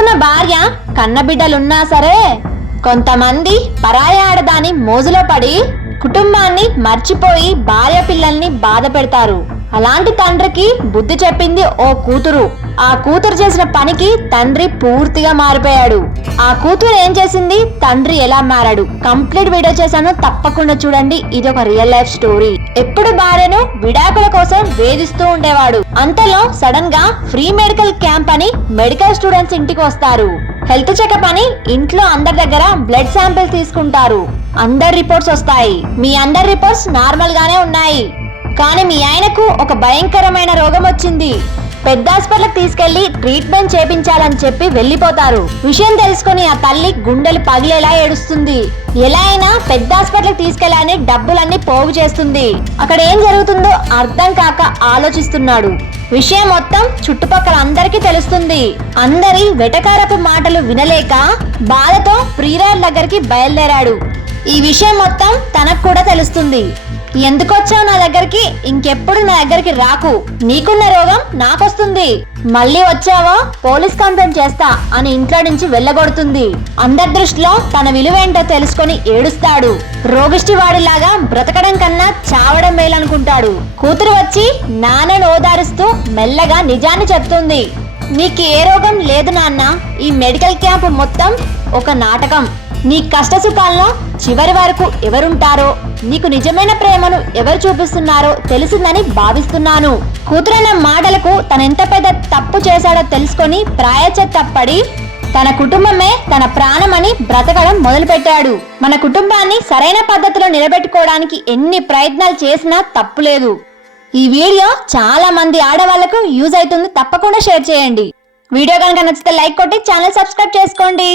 కట్టుకున్న భార్య కన్నబిడ్డలున్నా సరే కొంతమంది పరాయ ఆడదాని మోజులో పడి కుటుంబాన్ని మర్చిపోయి భార్య పిల్లల్ని బాధ పెడతారు. అలాంటి తండ్రికి బుద్ధి చెప్పింది ఓ కూతురు. ఆ కూతురు చేసిన పనికి తండ్రి పూర్తిగా మారిపోయాడు. ఆ కూతురు ఏం చేసింది? తండ్రి ఎలా మారాడు? కంప్లీట్ వీడియో చేశాను తప్పకుండా చూడండి. ఇది ఒక రియల్ లైఫ్ స్టోరీ. ఎప్పుడు భార్యను విడాకుల కోసం వేధిస్తూ ఉండేవాడు. అంతలో సడన్గా ఫ్రీ మెడికల్ క్యాంప్ అని మెడికల్ స్టూడెంట్స్ ఇంటికి వస్తారు. హెల్త్ చెకప్ అని ఇంట్లో అందరి దగ్గర బ్లడ్ శాంపిల్ తీసుకుంటారు. అందరి రిపోర్ట్స్ వస్తాయి. మీ అందరి రిపోర్ట్స్ నార్మల్ గానే ఉన్నాయి. కానీ మీ ఆయనకు ఒక భయంకరమైన రోగం వచ్చింది. పెద్ద హాస్పిటల్కి తీసుకెళ్ళి ట్రీట్మెంట్ చేపించాలని చెప్పి వెళ్ళిపోతారు. విషయం తెలుసుకుని ఆ తల్లి గుండెలు పగిలేలా ఏడుస్తుంది. ఎలా అయినా పెద్ద హాస్పిటల్కి తీసుకెళ్ళాలని డబ్బులన్నీ పోగు చేస్తుంది. అక్కడ ఏం జరుగుతుందో అర్థం కాక ఆలోచిస్తున్నాడు. విషయం మొత్తం చుట్టుపక్కల అందరికీ తెలుస్తుంది. అందరి వెటకారపు మాటలు వినలేక బాధతో ప్రియురాల దగ్గరికి బయలుదేరాడు. ఈ విషయం మొత్తం తనకు కూడా తెలుస్తుంది. ఎందుకు వచ్చావు నా దగ్గరికి? ఇంకెప్పుడు నా దగ్గరికి రాకు. నీకున్న రోగం నాకొస్తుంది. మళ్ళీ వచ్చావో? పోలీస్ కంప్లైంట్ చేస్తా అని ఇంట్లో నుంచి వెళ్ళగొడుతుంది. అందరి దృష్టిలో తన విలువేంటో తెలుసుకొని ఏడుస్తాడు. రోగిష్టి వాడిలాగా బ్రతకడం కన్నా చావడం మేలనుకుంటాడు. కూతురు వచ్చి నాన్నను ఓదారుస్తూ మెల్లగా నిజాన్ని చెప్తుంది. నీకు ఏ రోగం లేదు నాన్న. ఈ మెడికల్ క్యాంప్ మొత్తం ఒక నాటకం. నీ కష్ట సుఖాల్లో చివరి వరకు ఎవరుంటారో నీకు నిజమైన ప్రేమను ఎవరు చూపిస్తున్నారో తెలిసిందని భావిస్తున్నాను. కూతురన్న మాటలకు తనెంత పెద్ద తప్పు చేశాడో తెలుసుకొని ప్రాయచత్తపడి తన కుటుంబమే తన ప్రాణమని బ్రతకడం మొదలుపెట్టాడు. మన కుటుంబాన్ని సరైన పద్ధతిలో నిలబెట్టుకోవడానికి ఎన్ని ప్రయత్నాలు చేసినా తప్పులేదు ఈ వీడియో చాలా మంది ఆడవాళ్ళకు యూజ్ అవుతుంది తప్పకుండా షేర్ చేయండి. వీడియో కనుక నచ్చితే లైక్ కొట్టి ఛానల్ సబ్స్క్రైబ్ చేసుకోండి.